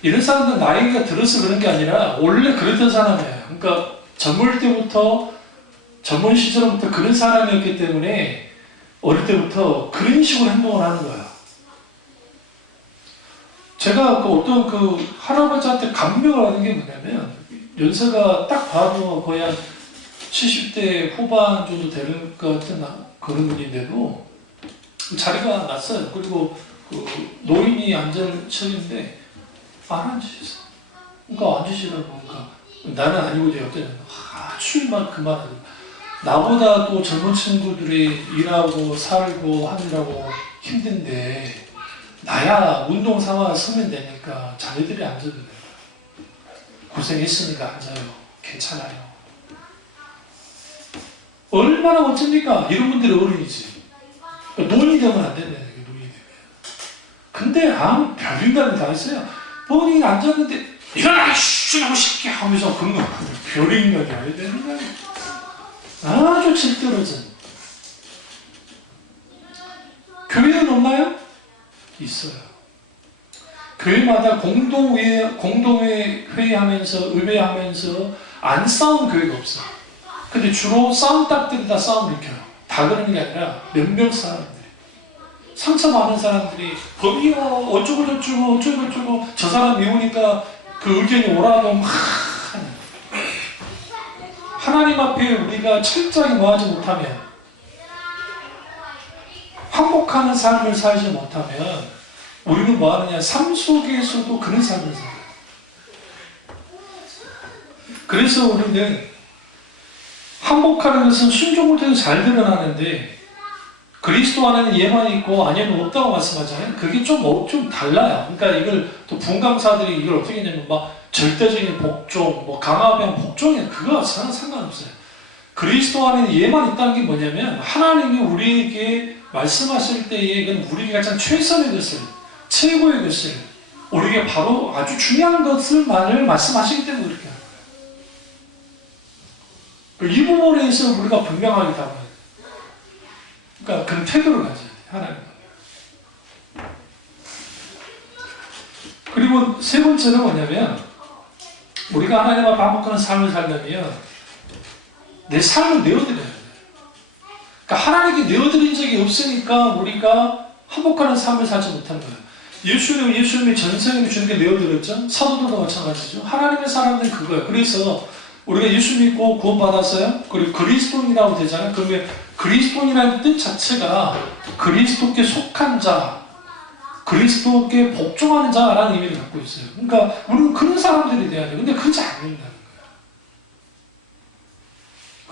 이런 사람들은 나이가 들어서 그런 게 아니라 원래 그랬던 사람이에요. 그러니까 젊은 시절부터 그런 사람이었기 때문에 어릴 때부터 그런 식으로 행동을 하는 거예요. 제가 어떤 할아버지한테 감명을 하는 게 뭐냐면 연세가 딱 봐도 거의 한 70대 후반 정도 되는 것 같은 그런 분인데도 자리가 났어요. 그리고 노인이 앉을 처인데 안 앉으셨어요. 그러니까 앉으시라고 그러니까 나는 아니고 이제 어때요? 아주 막 그만하죠. 나보다 또 젊은 친구들이 일하고 살고 하느라고 힘든데 나야 운동 삼아 서면 되니까 자네들이 앉아도 돼요. 고생했으니까 앉아요. 괜찮아요. 얼마나 멋집니까? 이런 분들이 어른이지. 노인이 되면 안 된다는 거예요. 노인이 되면. 근데 아무 별인간을 다 했어요. 본인이 앉았는데 일어나! 슈! 새끼! 하면서 그런 거 별인간이 아니야 되는 거예요. 아주 질떨어진. 교회는 없나요? 있어요. 교회마다 공동회 회의하면서 의회하면서 안 싸운 교회가 없어. 근데 주로 싸운 딱들이 다 싸움을 일으켜요. 다 그런 게 아니라 몇몇 사람들이 상처 많은 사람들이 법이요 어쩌고 저 사람 미우니까 그 의견이 오라고 막 하나님 앞에 우리가 철저하게 뭐하지 못하면 항복하는 삶을 살지 못하면 우리는 뭐하느냐 삶 속에서도 그런 삶을 살아요. 그래서 우리는 항복하는 것은 순종을 통해서 잘 드러나는데 그리스도 안에는 예만 있고 아니면 없다고 말씀하잖아요. 그게 좀 달라요. 그러니까 이걸 또 분강사들이 이걸 어떻게 했냐면 막 절대적인 복종, 강화병 복종이 그거 상관없어요. 그리스도 안에는 예만 있다는 게 뭐냐면 하나님이 우리에게 말씀하실 때에 그건 우리에게 가장 최선의 것을 최고의 것을 우리에게 바로 아주 중요한 것을만을 말씀하시기 때문에 그렇게 하는 거예요. 이 부분에 대해서 우리가 분명하게 답해야 돼요. 그러니까 그런 태도를 가져야 돼요. 하나님. 그리고 세 번째는 뭐냐면 우리가 하나님 앞에 반복하는 삶을 살려면 내 삶을 내어드려야 돼요. 그러니까 하나님께 내어드린 적이 없으니까 우리가 반복하는 삶을 살지 못하는 거예요. 예수님이 전생에 주는 게 내어드렸죠. 사도들도 마찬가지죠. 하나님의 사람들은 그거예요. 그래서 우리가 예수 믿고 구원받았어요. 그리고 그리스도인이라고 되잖아요. 그러면 그리스도인이라는 뜻 자체가 그리스도께 속한 자, 그리스도께 복종하는 자라는 의미를 갖고 있어요. 그러니까 우리는 그런 사람들이 돼야 돼요. 근데 그러지 않는다는 거예요.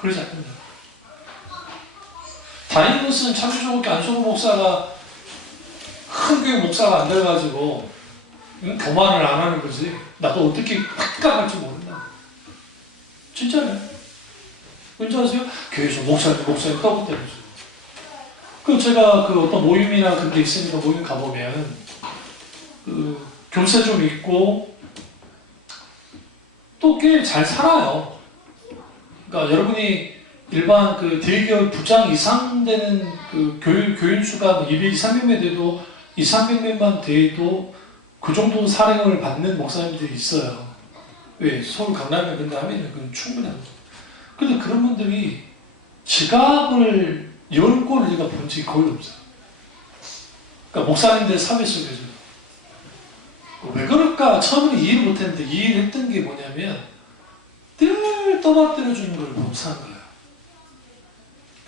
그러지 않는다는 거예요. 다행인 것은 참조교회 안성호 목사가 큰 교회 목사가 안 돼가지고 교만을 안 하는 거지. 나도 어떻게 확각할지 모른다. 진짜네. 왠지 아세요? 교회에서 목사님 떠붙대면서. 제가 어떤 모임이나 그런 데 있으니까 모임 가보면 교세 좀 있고 또 꽤 잘 살아요. 그러니까 여러분이 일반 대기업 부장 이상 되는 교인 수가 200, 300명 돼도 2, 300명만 돼도 그 정도 사랑을 받는 목사님들이 있어요. 왜? 서울 강남에 근데 하면은 그건 충분한 거죠. 근데 그런 분들이 지갑을 열 권을 제가 본 적이 거의 없어요. 그러니까 목사님들 사회 속에서. 왜 그럴까? 처음에 이해를 못했는데 이해를 했던 게 뭐냐면 늘 떠받들어 주는 걸 못 사는 거예요.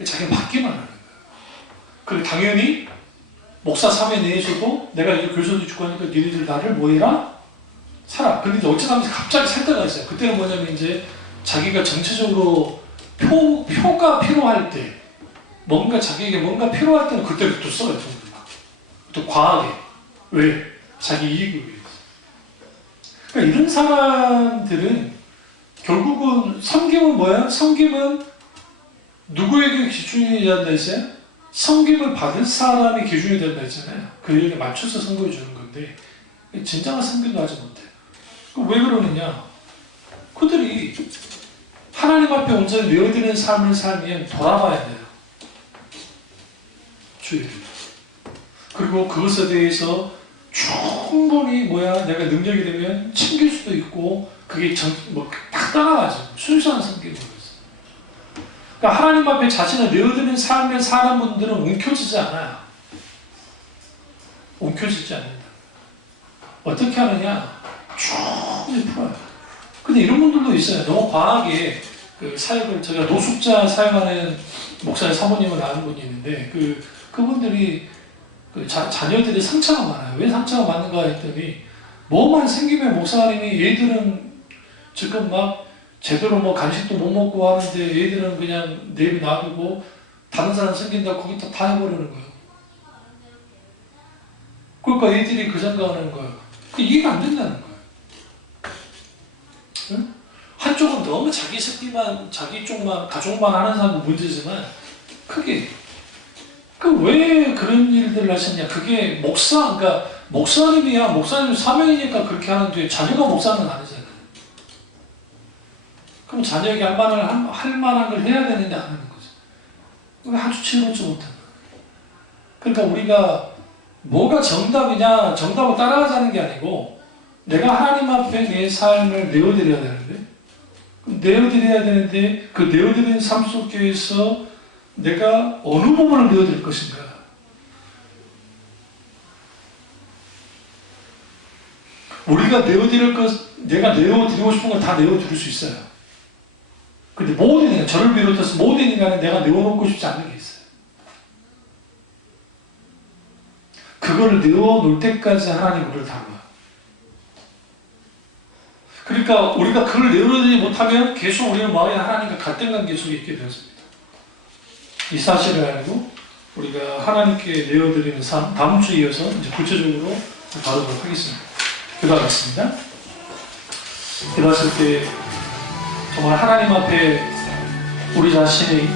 자기가 받기만 하는 거예요. 그리고 당연히 목사 사회 내에서도 내가 이제 교수도 주고 하니까 니네들 나를 뭐해라? 살아. 근데 이제 어쩌다 보면 갑자기 살 때가 있어요. 그때는 뭐냐면 이제 자기가 정체적으로 표가 필요할 때, 뭔가 자기에게 뭔가 필요할 때는 그때부터 써요. 또 과하게. 왜? 자기 이익을 위해서. 그러니까 이런 사람들은 결국은 섬김은 뭐야? 섬김은 누구에게 기준이 된다 했어요? 섬김을 받을 사람이 기준이 된다 했잖아요. 그 일에 맞춰서 선거해 주는 건데 진정한 섬김도 하지 못해. 왜 그러느냐? 그들이 하나님 앞에 온전히 내어드리는 삶을 살면 돌아봐야 돼요. 주의를. 그리고 그것에 대해서 충분히 내가 능력이 되면 챙길 수도 있고 그게 딱 따라가죠. 순수한 성격인 거죠. 그러니까 하나님 앞에 자신을 내어드리는 삶을 사는 분들은 움켜쥐지 않아요. 움켜쥐지 않는다. 어떻게 하느냐? 충분히 풀어요. 근데 이런 분들도 있어요. 너무 과하게 그 사역을, 제가 노숙자 사역하는 목사님 사모님을 아는 분이 있는데 그분들이 자녀들이 상처가 많아요. 왜 상처가 많은가 했더니 뭐만 생기면 목사님이 얘들은 지금 막 제대로 간식도 못 먹고 하는데 얘들은 그냥 내비 놔두고 다른 사람 생긴다고 거기다 다 해버리는 거예요. 그러니까 얘들이 그 생각하는 거예요. 이해가 안 된다는 거예요. 응? 한쪽은 너무 자기 새끼만, 자기 쪽만, 가족만 하는 사람은 문제지만 크게 왜 그런 일들을 하셨냐? 그게 그러니까 목사님이야. 목사님 사명이니까 그렇게 하는데 자녀가 목사는 아니잖아요. 그럼 자녀에게 할 만한 걸 해야 되는데 안 하는 거죠. 그게 아주 지혜롭지 못한 거예요. 그러니까 우리가 뭐가 정답이냐, 정답을 따라가자는 게 아니고 내가 하나님 앞에 내 삶을 내어드려야 되는데 그 내어드리는 삶 속에서 내가 어느 부분을 내어드릴 것인가? 우리가 내가 내어드리고 싶은 걸 다 내어드릴 수 있어요. 근데 모든 인간, 저를 비롯해서 모든 인간은 내가 내어놓고 싶지 않은 게 있어요. 그거를 내어놓을 때까지 하나님 우리를 다뤄요. 그러니까 우리가 그걸 내어놓지 못하면 계속 우리는 마음에 하나님과 갈등 관계 속에 있게 되었습니다. 이 사실을 알고 우리가 하나님께 내어드리는 삶, 다음 주에 이어서 이제 구체적으로 다루도록 하겠습니다. 기도하겠습니다. 기도하실 때 정말 하나님 앞에 우리 자신이